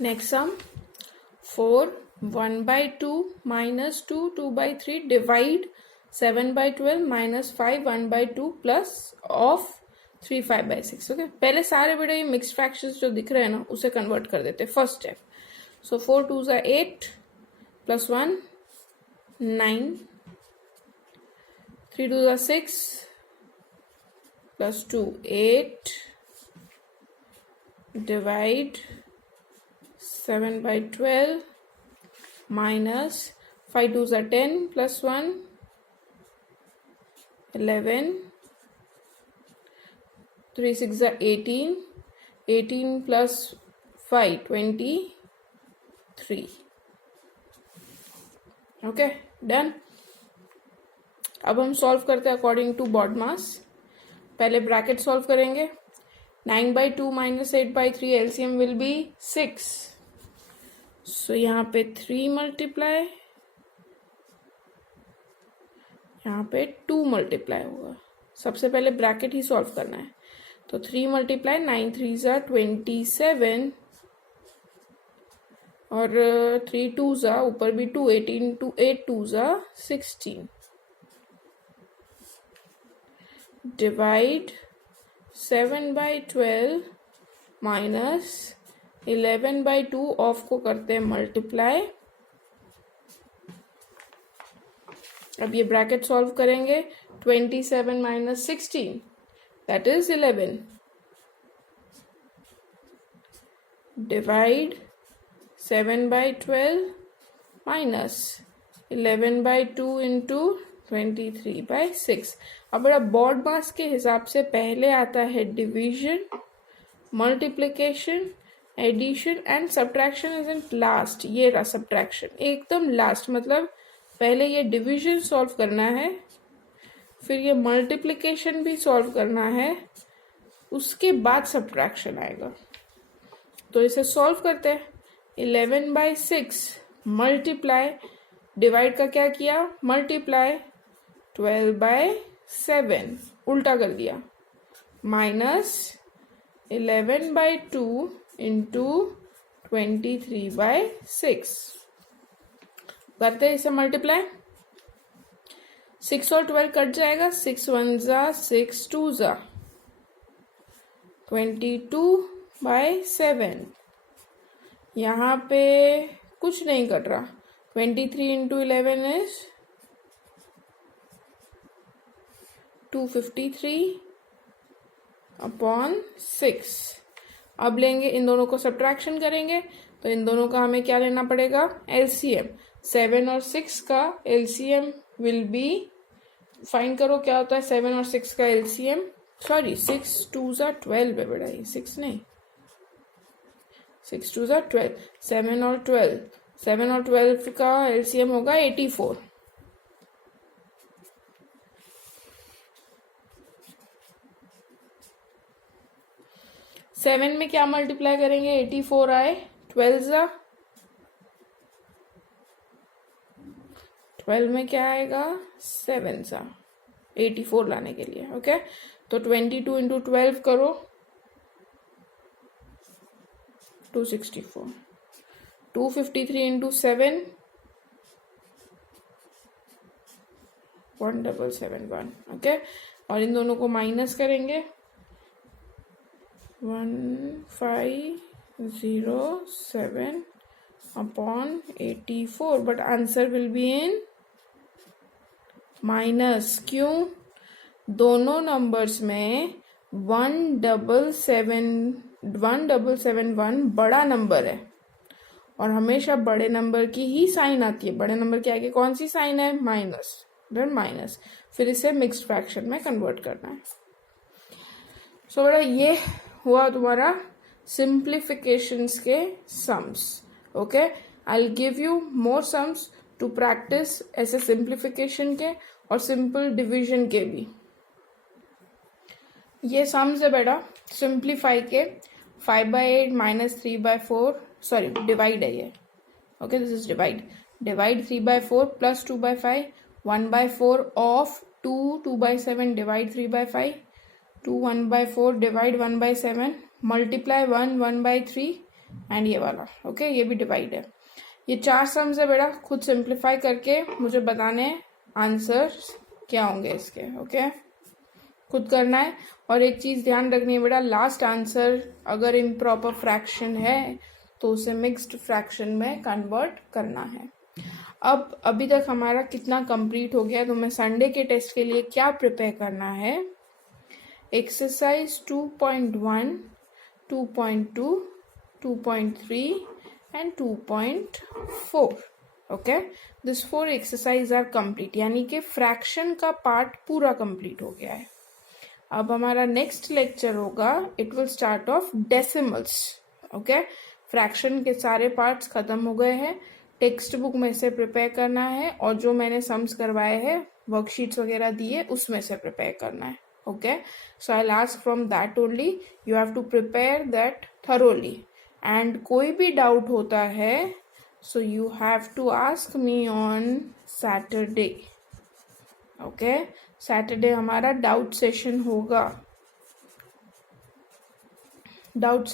Next sum, 4 1/2 minus 2 2/3 divide 7/12 minus 5 1/2 plus of 3 5/6. Okay, पहले सारे बेटा ये मिक्स फ्रैक्शंस जो दिख रहे हैं ना उसे कन्वर्ट कर देते first step. So 4 2s are 8 plus 1 9, 3 2s are 6 plus 2 8, divide 7/12 minus 5 2s are 10 plus 1 11, 3 6 are 18, 18 plus 5 23. Okay done. अब हम सॉल्व करते हैं अकॉर्डिंग टू BODMAS. पहले ब्रैकेट सॉल्व करेंगे. 9/2 minus 8/3 LCM विल बी 6. सो यहाँ पे 3 मल्टीप्लाई, यहाँ पे 2 मल्टीप्लाई होगा. सबसे पहले ब्रैकेट ही सॉल्व करना है. तो 3 मल्टीप्लाई 9 3s are 27 और 3 2s are ऊपर भी 2 18 2 8 2s are 16. Divide 7/12 minus 11/2 of को करते हैं मल्टीप्लाई. अब ये ब्रैकेट सॉल्व करेंगे. 27 minus 16 that is 11. Divide 7/12 minus 11/2 into 23/6. अब बड़ा BODMAS के हिसाब से पहले आता है division, multiplication, addition and subtraction is in last. ये रहा सब्ट्रैक्शन एकदम लास्ट. मतलब पहले ये डिवीजन सॉल्व करना है, फिर ये मल्टीप्लिकेशन भी सॉल्व करना है, उसके बाद सब्ट्रैक्शन आएगा. तो इसे सॉल्व करते हैं. 11/6 मल्टीप्लाई, डिवाइड का क्या किया मल्टीप्लाई, 12/7 उल्टा कर दिया, माइनस 11/2 इंटू 23/6 करते हैं इसे मल्टीप्लाई. 6 और 12 कट जाएगा. 6 1s are 6 2s are 22/7. यहाँ पे कुछ नहीं कट रहा. 23 इंटू 11 इज 253/6. अब लेंगे इन दोनों को सब्ट्रैक्शन करेंगे. तो इन दोनों का हमें क्या लेना पड़ेगा LCM. 7 और 6 का LCM विल बी, फाइंड करो क्या होता है 7 और 6 का LCM. सॉरी 6 2s are 12 है बेटा, ये 6 नहीं, 6 2s are 12. 7 और 12 का LCM होगा 84. सेवन में क्या मल्टीप्लाई करेंगे 84 आए, 12 में क्या आएगा 7 सा 84 लाने के लिए. ओके तो 22 इंटू 12 करो 264. 253 इंटू 7 1771. ओके और इन दोनों को माइनस करेंगे 1507/84 but answer will be in minus. क्यों? दोनों नंबर्स में 1771 बड़ा नंबर है और हमेशा बड़े नंबर की ही साइन आती है. बड़े नंबर के आगे कौन सी साइन है माइनस, देन माइनस. फिर इसे मिक्स्ड फ्रैक्शन में कन्वर्ट करना है. सो बेटा ये हुआ तुम्हारा सिंप्लीफिकेशंस के sums. Okay I will give you more sums to practice ऐसे सिंप्लीफिकेशन के और सिंपल डिवीजन के भी. ये सम्स है बेटा सिंप्लीफाई के. 5/8 माइनस 3/4 सॉरी डिवाइड है ये. Okay this is divide 3/4 plus 2/5 1/4 of 2/7 divide 3/5 2 1/4 divide 1/7 multiply 1 1/3 and ये वाला, ओके, ये भी डिवाइड है। ये 4 सम्स है बेटा, खुद सिंप्लीफाई करके मुझे बताने आंसर क्या होंगे इसके, ओके, खुद करना है। और एक चीज ध्यान रखनी है बेटा, लास्ट आंसर अगर इम्प्रॉपर फ्रैक्शन है तो उसे मिक्स्ड फ्रैक्शन में कन्वर्ट करना है। अब अभी तक हमारा कितना कंप्लीट हो गया, तो मैं संडे के टेस्ट के लिए क्या प्रिपेयर करना है, exercise 2.1, 2.2, 2.3 and 2.4, okay, this 4 exercise are complete, यानी कि फ्रैक्शन का पार्ट पूरा कंप्लीट हो गया है। अब हमारा नेक्स्ट लेक्चर होगा, it will start of decimals, okay, fraction के सारे पार्ट्स खत्म हो गए हैं, टेक्स्ट बुक में से प्रिपेयर करना है और जो मैंने सम्स करवाए हैं वर्कशीट्स वगैरह दिए उसमें से प्रिपेयर करना है, okay. So I will ask from that only, you have to prepare that thoroughly, and कोई भी डाउट होता है so you have to ask me on Saturday, okay. Saturday हमारा डाउट सेशन होगा। डाउट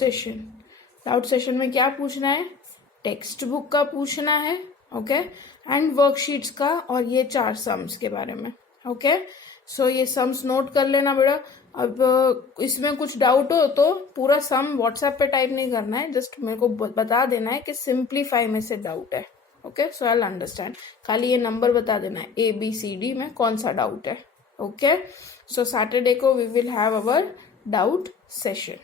सेशन में क्या पूछना है, टेक्स्ट बुक का पूछना है, ओके, एंड वर्कशीट्स का और ये 4 सम्स के बारे में, ओके। सो ये सम्स नोट कर लेना बेटा। अब इसमें कुछ डाउट हो तो पूरा सम व्हाट्सएप पे टाइप नहीं करना है, जस्ट मेरे को बता देना है कि सिंप्लीफाई में से डाउट है, okay, so I will understand. खाली ये नंबर बता देना है ABCD में कौन सा डाउट है, ओके। सो सैटरडे को we will have our doubt session.